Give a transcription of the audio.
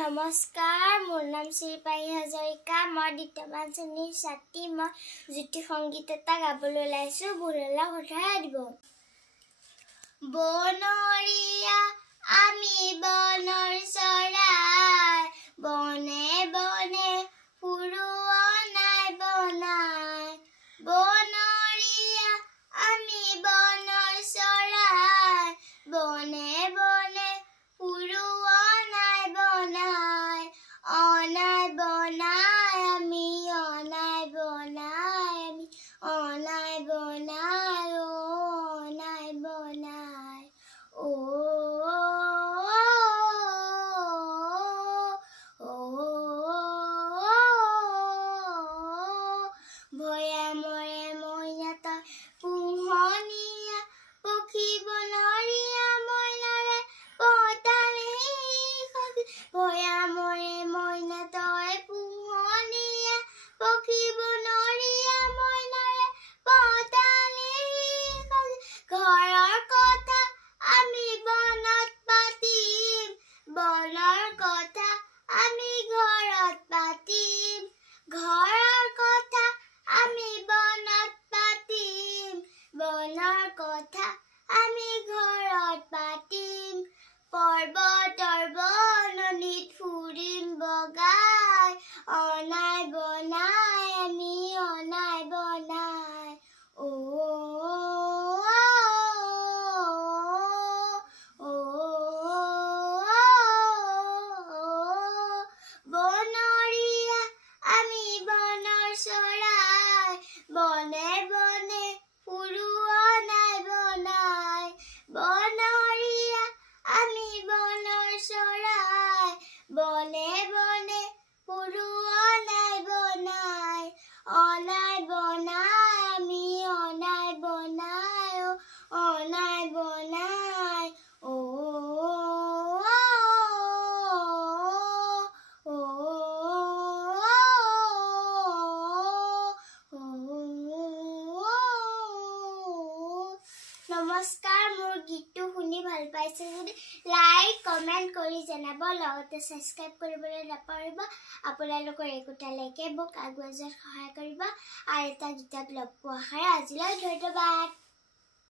নমস্কাৰ, মোৰ নাম শ্ৰীপাহি হাজৰিকা। মই দ্বিতীয়মান শ্ৰেণীৰ ছাত্ৰী। মই জ্যোতি সংগীত এটা গাবলৈ ওলাইছোঁ। ভুললা কথাই দিব। বনৰীয়া আমি বনৰ চৰাই, বনে বনে ফুৰো অনাই বনাই। বনৰীয়া আমি বনৰ চৰাই, বনে বনে ফুৰো অনাই বনাই। অনাই বনাই আমি অনাই বনাই আমি অনাই বনাই অনাই বনাই। ভৈয়ামৰে মইনা তই পোহনীয়া পক্ষী, বনৰীয়া মইনাৰে পতালি সখী। ভৈয়ামৰে মইনা তই পোহনীয়া পক্ষী, বনৰীয়া মইনাৰে পতালি সখী। ঘৰৰ কথা আমি বনত পাতিম, বনৰ কথা আমি ঘৰত পাতিম। ঘৰৰ কথা আমি বনত পাতিম, বনৰ কথা আমি ঘৰত পাতিম। পৰ্বতৰ বননিত ফুৰিম বগাই, অনাই বনাই আমি অনাই বনাই। বনৰীয়া আমি বনৰ চৰাই, বনে বনে ফুৰো অনাই বনাই। বনৰীয়া আমি বনৰ চৰাই, বনে বনে ফুৰো অনাই বনাই। অনাই বনাই আমি অনাই বনাই অনাই বনাই। নমস্কাৰ, মোৰ গীতটো শুনি ভাল পাইছে যদি লাইক কমেণ্ট কৰি জনাব, লগতে ছাবস্ক্ৰাইব কৰিবলৈ নাপাহৰিব। আপোনালোকৰ একোটা লাইকে মোক আগুৱাই যোৱাত সহায় কৰিব। আৰু এটা গীতত লগ পোৱা আশাৰে আজিলৈ ধন্যবাদ।